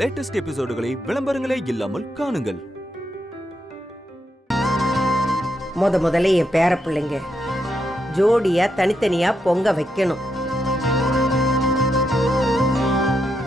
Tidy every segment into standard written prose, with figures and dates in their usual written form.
Latest எபிசோடுகளை விளம்பரங்களே இல்லாமல் காணுங்கள். முதல்ல என் பேர பிள்ளைங்க ஜோடியா தனித்தனியா பொங்க வைக்கணும்.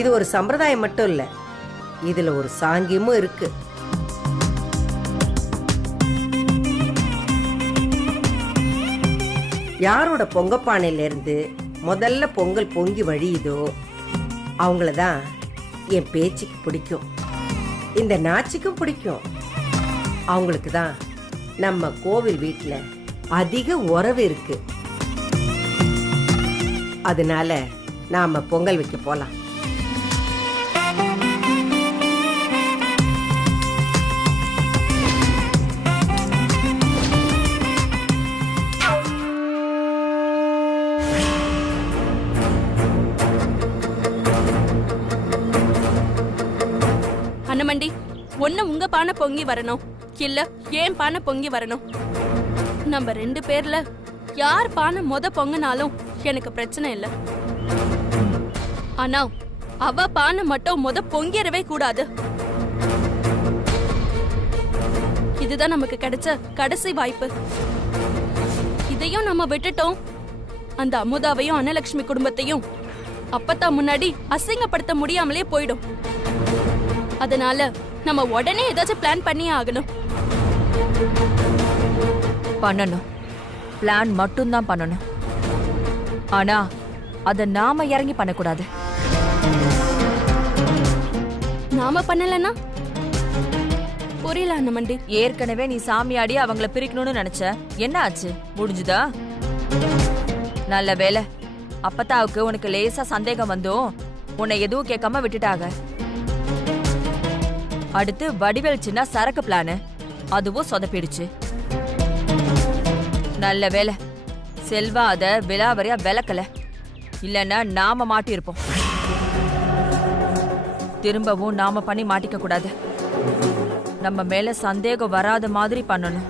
இது ஒரு சம்பிரதாயம் மட்டும் இல்ல, இதுல ஒரு சாங்கியமும் இருக்கு. யாரோட பொங்கப்பானையில இருந்து முதல்ல பொங்கல் பொங்கி வழியுதோ அவங்களதான் என் பேச்சுக்கு பிடிக்கும், இந்த நாச்சிக்கும் பிடிக்கும். அவங்களுக்கு தான் நம்ம கோவில் வீட்டுல அதிக உறவு இருக்கு. அதனால நாம பொங்கல் வைக்க போலாம். அண்ணமண்டி, ஒண்ணு உங்க பானை பொங்கி வரணும், இல்ல ஏன் பானை பொங்கி வரணும். நம்ம 2 பேர்ல யார் பானை பொங்கினாலும் எனக்கு பிரச்சனை இல்ல. ஆனா அவ பானை மட்டும் பொங்கிடவே கூடாது. இதுதான் நமக்கு கிடைச்ச கடைசி வாய்ப்பு. இதையும் நம்ம விட்டுட்டோம், அந்த அமுதாவையும் அன்னலட்சுமி குடும்பத்தையும் அப்பத்தான் முன்னாடி அசிங்கப்படுத்த முடியாமலே போயிடும். அதனால நம்ம உடனே ஏதாச்சும் பிளான் பண்ணியே ஆகணும். பண்ணணும், பிளான் மட்டும்தான் பண்ணணும். ஆனா அத நாம இறங்கி பண்ணக்கூடாது. நாம பண்ணலன்னா புரியல அண்ணமண்டி. ஏற்கனவே நீ சாமியாடி அவங்கள பிரிக்கணும்னு நினைச்ச, என்ன ஆச்சு? முடிஞ்சுதா? நல்ல வேலை, அப்பத்தாவுக்கு உனக்கு லேசா சந்தேகம் வந்தும் உன்னை எதுவும் கேட்காம விட்டுட்டாங்க. அடுத்து வடிவேல் சின்ன சரக்கு பிளானு, அதுவும் சொதப்பிடுச்சு. நல்ல வேலை, செல்வா அத விலாவரியா விளக்கல, இல்லன்னா நாம மாட்டிருப்போம். திரும்பவும் நாம பண்ணி மாட்டிக்க கூடாது. நம்ம மேல சந்தேகம் வராத மாதிரி பண்ணணும்.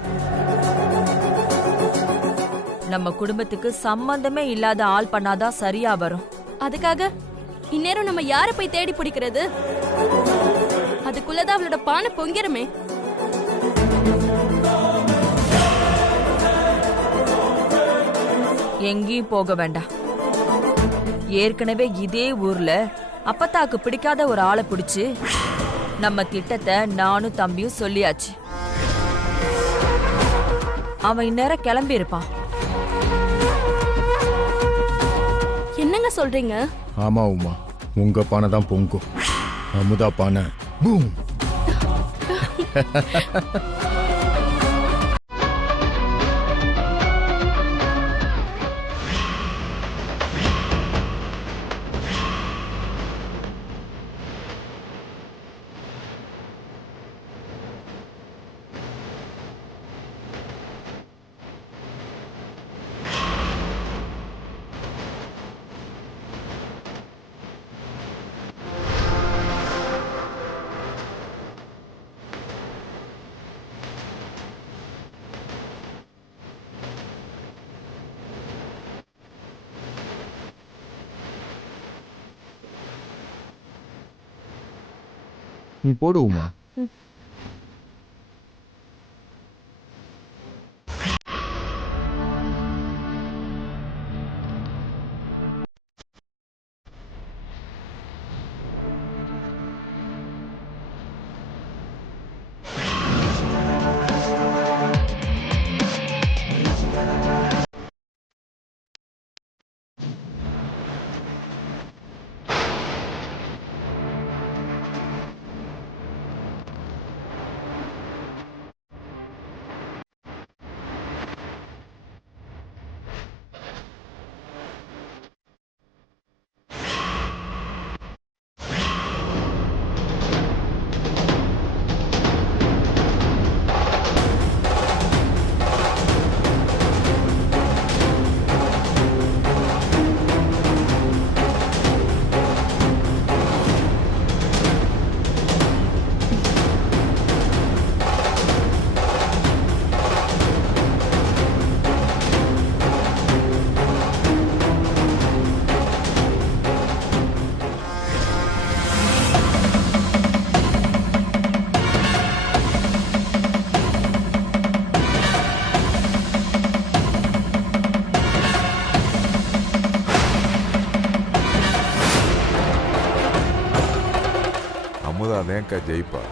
நம்ம குடும்பத்துக்கு சம்பந்தமே இல்லாத ஆள் பண்ணாதான் சரியா வரும். அதுக்காக இந்நேரம் நம்ம யார போய் தேடி பிடிக்கிறது? அதுக்குள்ளதான் அவளோட பானை பொங்கிருமே. எங்கேயும் போக வேண்டாம். ஏற்கனவே இதே ஊர்ல அப்பத்தாக்கு பிடிக்காத ஒரு ஆளை பிடிச்சு நம்ம திட்டத்தை நானும் தம்பியும் சொல்லியாச்சு. அவன் இந்நேரம் கிளம்பி இருப்பான். என்னங்க சொல்றீங்க? ஆமா உமா, உங்க பானை தான் பொங்கும். அமுதா பானை பூம். நீ போடு உமா. அமுதா தேங்கா ஜெயிப்பா.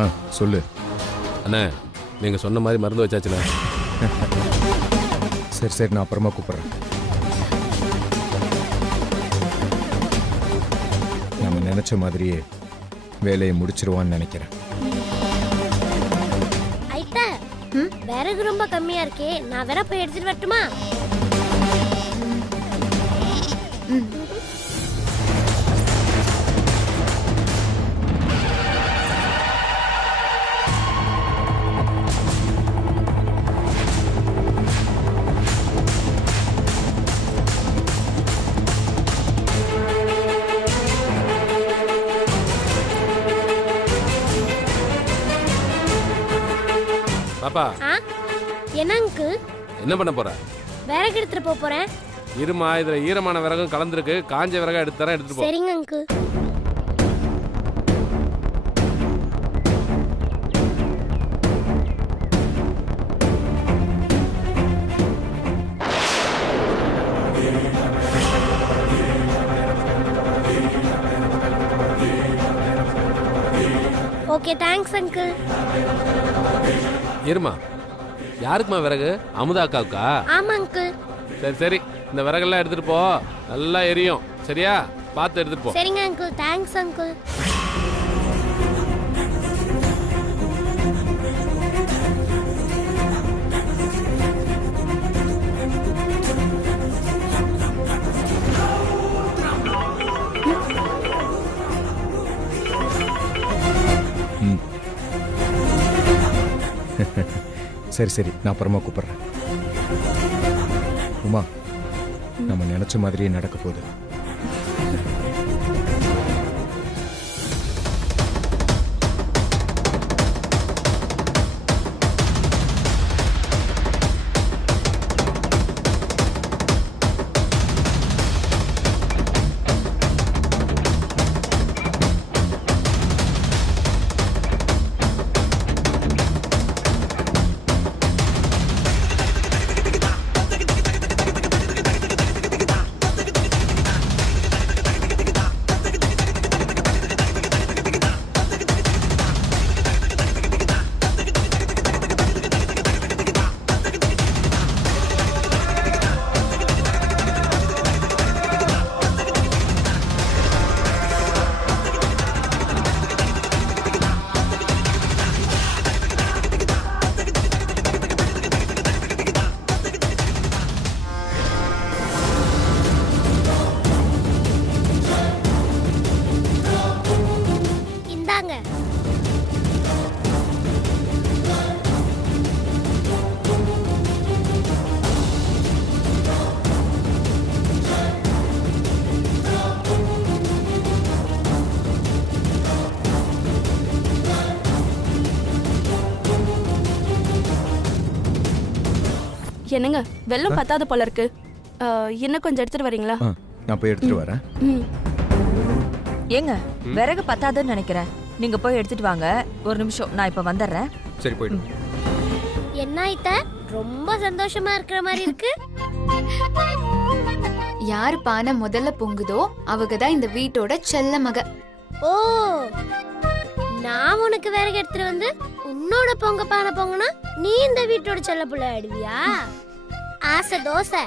ஆ சொல்லு. அண்ணே நீங்கள் சொன்ன மாதிரி மருந்து வச்சாச்சுண்ணே. சரி சரி, நான் அப்புறமா கூப்பிட்றேன். நம்ம நினச்ச மாதிரியே வேலையை முடிச்சிருவான்னு நினைக்கிறேன். ஐட்டா, விறகு ரொம்ப கம்மியா இருக்கே, நான் வேற போய் எடுத்துட்டு வரட்டுமா? பாப்பா என்ன அங்கிள்? என்ன பண்ண போற? விறகு எடுத்துட்டு போறேன். இருமா, இதுல ஈரமான விறகும் கலந்துருக்கு. காஞ்ச விறகா எடுத்து தரேன், எடுத்துட்டு போ. சரிங்க அங்கிள். Okay, thanks uncle. இருமா, யாருக்குமா விறகு? அமுதா அக்காவுக்கா? ஆமா அங்கிள். சரி சரி, இந்த விறகெல்லாம் எடுத்துட்டு போ, நல்லா எரியும். சரியா? பார்த்து எடுத்துட்டு போ. சரிங்க அங்கிள், தேங்க்ஸ் அங்கிள். சரி சரி, நான் அப்புறமா கூப்பிட்றேன். உமா, நம்ம நினைச்ச மாதிரியே நடக்க போகுது. என்னங்க, வெள்ளம் பத்தாத போல இருக்கு. இன்னும் கொஞ்சம் எடுத்துட்டு வரீங்களா? நான் போய் எடுத்துட்டு வரேன். ஏங்க, விறகு பத்தாதுன்னு நினைக்கிறேன். நீங்க போய் எடுத்துட்டு வாங்க. ஒரு நிமிஷம், நான் இப்ப வந்துடுறேன். சரி, போயிடு. என்ன ஐட்ட, ரொம்ப சந்தோஷமா இருக்கிற மாதிரி இருக்கு. யாரு பானை முதல்ல பொங்குதோ அவங்க தான் இந்த வீட்டோட செல்ல மக. ஓ, நான் உனக்கு விறகு எடுத்துட்டு வந்து உன்னோட பொங்க பானை பொங்கனா நீ இந்த வீட்டோட செல்ல புள்ள ஆடுவியா? ஆசை தோசை,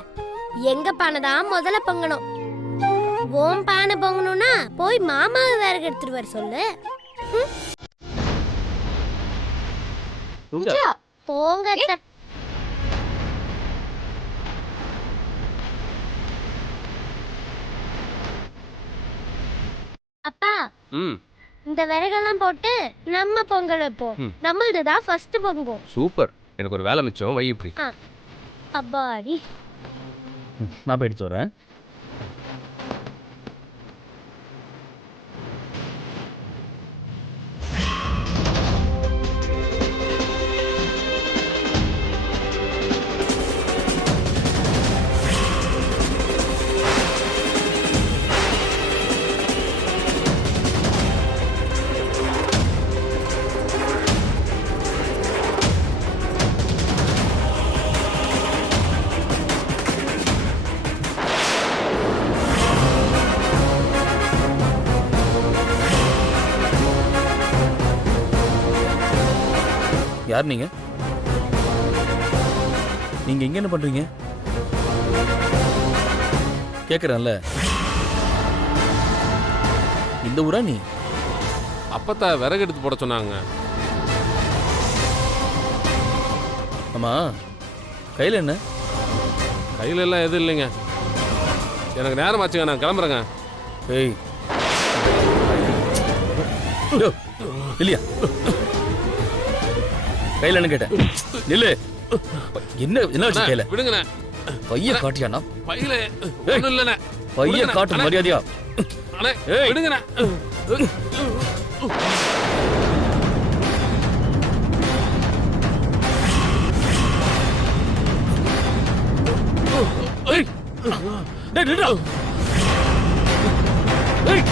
எங்க பானை தான் முதல்ல பொங்கணும். ஓம் பானை பொங்கணும்னா போய் மாமாவை விறகு எடுத்துட்டு வர சொல்லு. போங்க. ம் இந்த விறகெல்லாம் போட்டு நம்ம பொங்கல் வைப்போம். நம்மளது தான் ஃபர்ஸ்ட் பொங்கும். சூப்பர். எனக்கு ஒரு வேலை மிச்சம். வை இப்படி. அப்பாடி. நான் போய் எடுத்து வரேன். யார் நீங்க? நீங்க இங்க என்ன பண்றீங்க? கேக்குறேன்ல. இந்த ஊரா நீ? அப்பத்தா விறகு எடுத்து போட சொன்னாங்க. ஆமா, கையில என்ன? கையில எல்லாம் எதுவும் இல்லைங்க. எனக்கு நேரம் ஆச்சுங்க, நான் கிளம்புறேங்க. ஏய் இல்லையா? கையில என்ன கேட்டேன்? நில்லு. என்ன என்ன வச்சு கையில? விடுங்கண்ணே. பைய காட்டியாண்ணா? பையில ஒண்ணும் இல்லைண்ணே. பைய காட்டு மரியாதையா? அண்ணே விடுங்கண்ணே. ஏய் டேய் நில்லுடா. ஏய்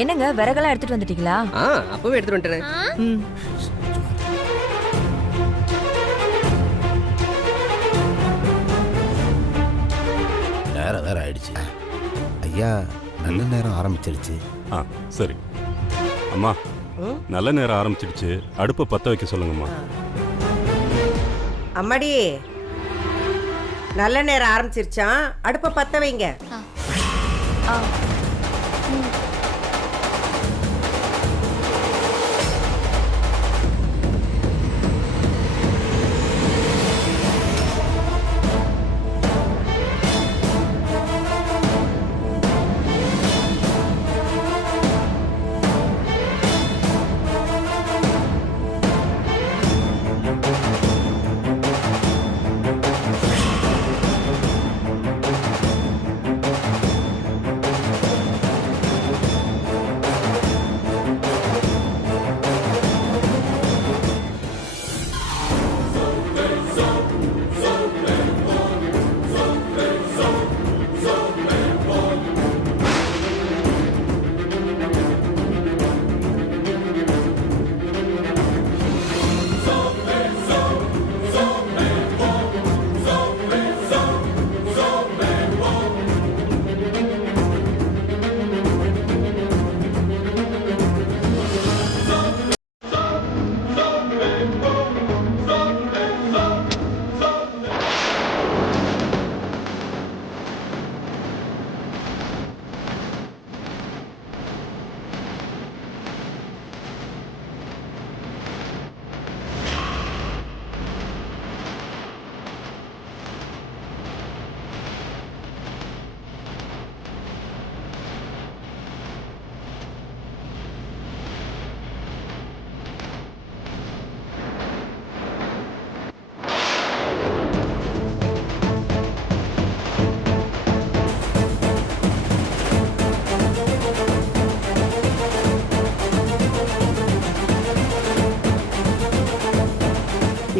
என்னங்க விறகெல்லாம் எடுத்துட்டு வந்துட்டீங்களா? அப்பவே எடுத்துட்டு வந்துட்டேன். ம். நேரம் வேற ஆயிடுச்சு. ஐயா, நல்ல நேரம் ஆரம்பிச்சிருச்சு. சரி அம்மா, நல்ல நேரம் ஆரம்பிச்சிடுச்சு. அடுப்பை பற்ற வைக்க சொல்லுங்கம்மா. அம்மாடி, நல்ல நேரம் ஆரம்பிச்சிருச்சான், அடுப்பை பத்த வைங்க.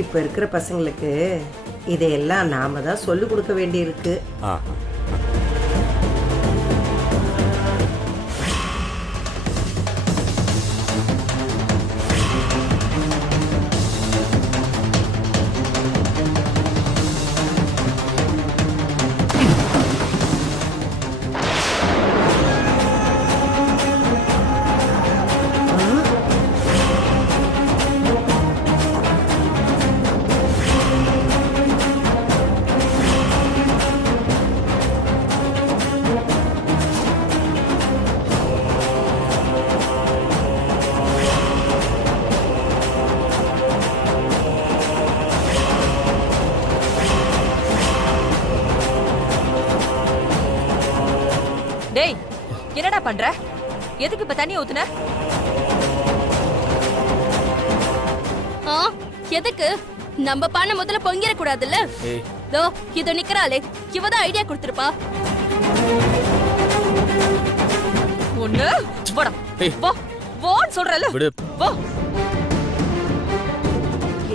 இப்போ இருக்கிற பசங்களுக்கு இதையெல்லாம் நாம தான் சொல்லிக் கொடுக்க வேண்டியிருக்கு. பண்ற? எதுக்கு இப்ப தண்ணி ஊத்துன? எதுக்கு? நம்ம பானை முதல்ல பொங்கிட கூடாதுல்ல? தோ இதோ நிக்கறாளே, இவதான் ஐடியா கொடுத்திருப்பா. ஒண்ணு போடா. வா வான்னு சொல்றல. விடு. வா.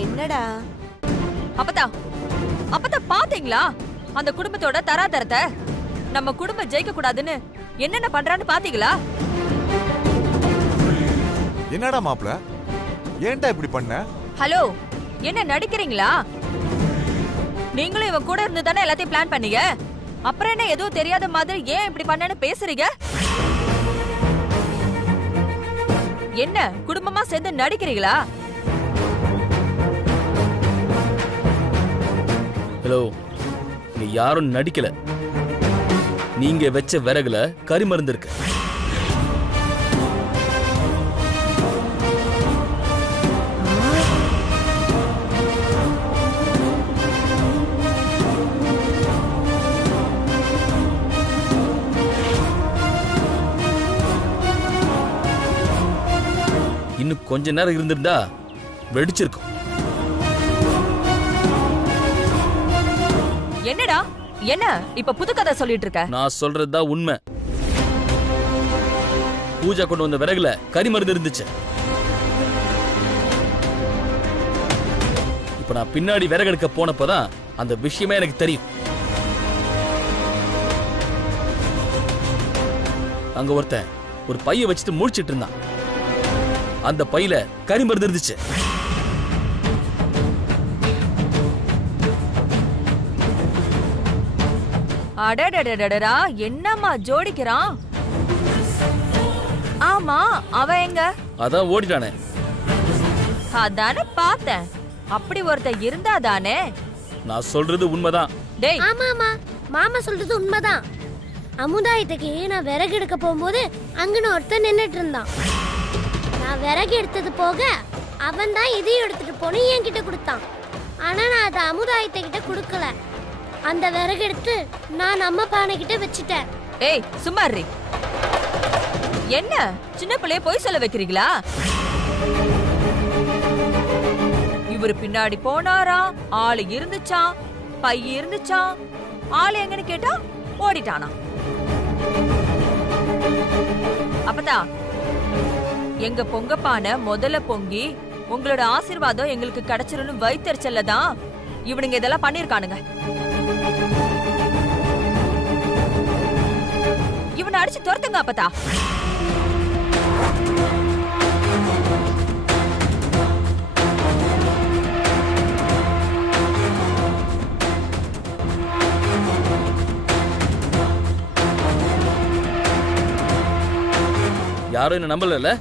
என்னடா அப்பதா பாத்தீங்களா அந்த குடும்பத்தோட தராதரத்தை? நம்ம குடும்பம் ஜெயிக்க கூடாதுன்னு என்னென்ன பண்றான்னு பாத்தீங்களா? என்னடா மாப்ள, ஏன்டா இப்படி பண்ண? ஹலோ, என்ன நடிக்கிறீங்களா? நீங்களும் இவன் கூட இருந்து தானே எல்லாத்தையும் பிளான் பண்ணீங்க. அப்புறம் என்ன எதுவும் தெரியாத மாதிரி ஏன் இப்படி பண்ணன்னு பேசுறீங்க? என்ன குடும்பமா சேர்ந்து நடிக்கிறீங்களா? ஹலோ, நீ யாரும் நடிக்கல. நீங்க வச்ச விறகுல கறி மருந்து இருக்கு. இன்னும் கொஞ்ச நேரம் இருந்திருந்தா வெடிச்சிருக்கும். என்னடா என்ன இப்ப புது கதை சொல்லிட்டு இருக்க? நான் சொல்றதுதான் உண்மை. பூஜா கொண்டு வந்த விறகுல கறி மருந்து இருந்துச்சு. இப்ப நான் பின்னாடி விறகு எடுக்க போனப்பதான் அந்த விஷயமே எனக்கு தெரியும். அங்க ஒருத்தன் ஒரு பைய வச்சுட்டு முடிச்சிட்டு இருந்தான். அந்த பையில கறி மருந்து இருந்துச்சு. அடடடடடா, என்னம்மா ஜோடிக்கிறான்? ஆமா, அவன் எங்க? அதான் ஓடிட்டானே. அதானே பார்த்தேன். அப்படி ஒருத்தன் இருந்தாதானே. நான் சொல்றது உண்மைதான். டேய், ஆமா மாமா சொல்றது உண்மைதான். அமுதாயத்துக்கு நான் விறகு எடுக்க போகும்போது அங்கன்னு ஒருத்தன் நின்னுட்டு இருந்தான். நான் விறகு எடுத்தது போக அவன் தான் இதையும் எடுத்துட்டு போன என்கிட்ட கொடுத்தான். ஆனா நான் அதை அமுதாயத்தை கிட்ட கொடுக்கல. அந்த விறகு எடுத்து நான் அம்மா பானை கிட்ட வச்சுட்டேன். ஏய் சும்மா இரு. என்ன சின்ன பிள்ளைய போய் சொல்ல வைக்கிறீங்களா? இவரு பின்னாடி போனாரா, ஆளு இருந்துச்சா, பை இருந்துச்சா, ஆளு எங்கன்னு கேட்டா ஓடிட்டானா? அப்பதா எங்க பொங்க பானை முதல்ல பொங்கி உங்களோட ஆசீர்வாதம் எங்களுக்கு கிடைச்சிருன்னு வைத்தறிச்சல்ல தான் இவனுங்க இதெல்லாம் பண்ணிருக்கானுங்க. இவனை அடிச்சு துரத்துங்க அப்பதா. யாரும் என்ன நம்பல.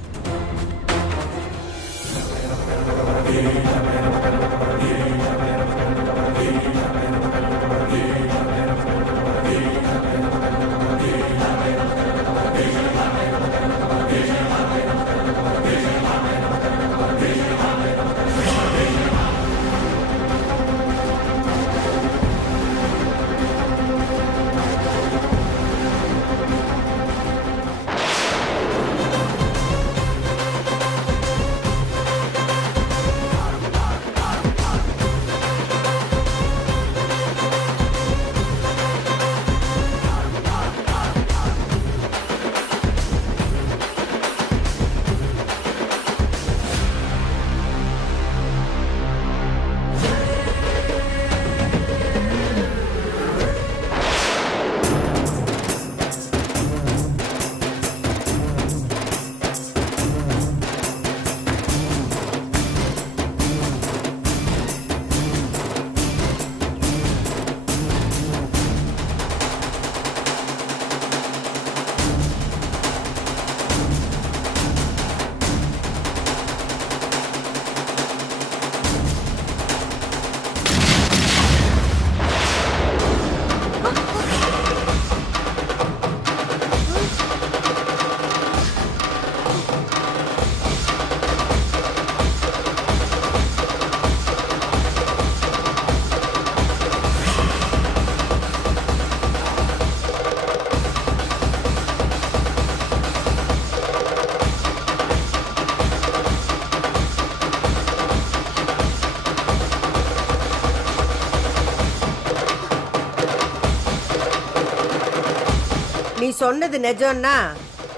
சொன்னது நிஜம்னா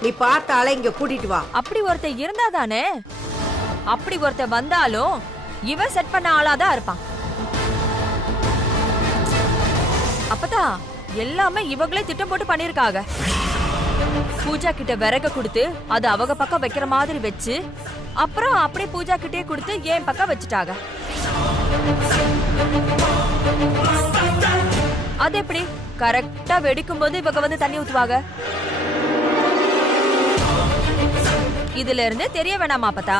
நீ பார்த்த ஆளை இங்க கூட்டிட்டு வா. அப்படி ஒருத்தன் இருந்தாதானே? அப்படி ஒருத்தன் வந்தாலும் இவன் செட் பண்ண ஆளாதான் இருப்பான். அப்பதான் எல்லாமே இவங்களே திட்டம் போட்டு பண்ணிருக்காங்க. பூஜா கிட்ட விறக கொடுத்து அது அவங்க பக்கம் வைக்கிற மாதிரி வச்சு அப்புறம் அப்படியே பூஜா கிட்டே கொடுத்து என் பக்கம் வச்சுட்டாங்க. அது எப்படி கரெக்டா வெடிக்கும் போது இவங்க வந்து தண்ணி ஊத்துவாங்க? இதுல இருந்து தெரிய வேணாமா அப்பதா?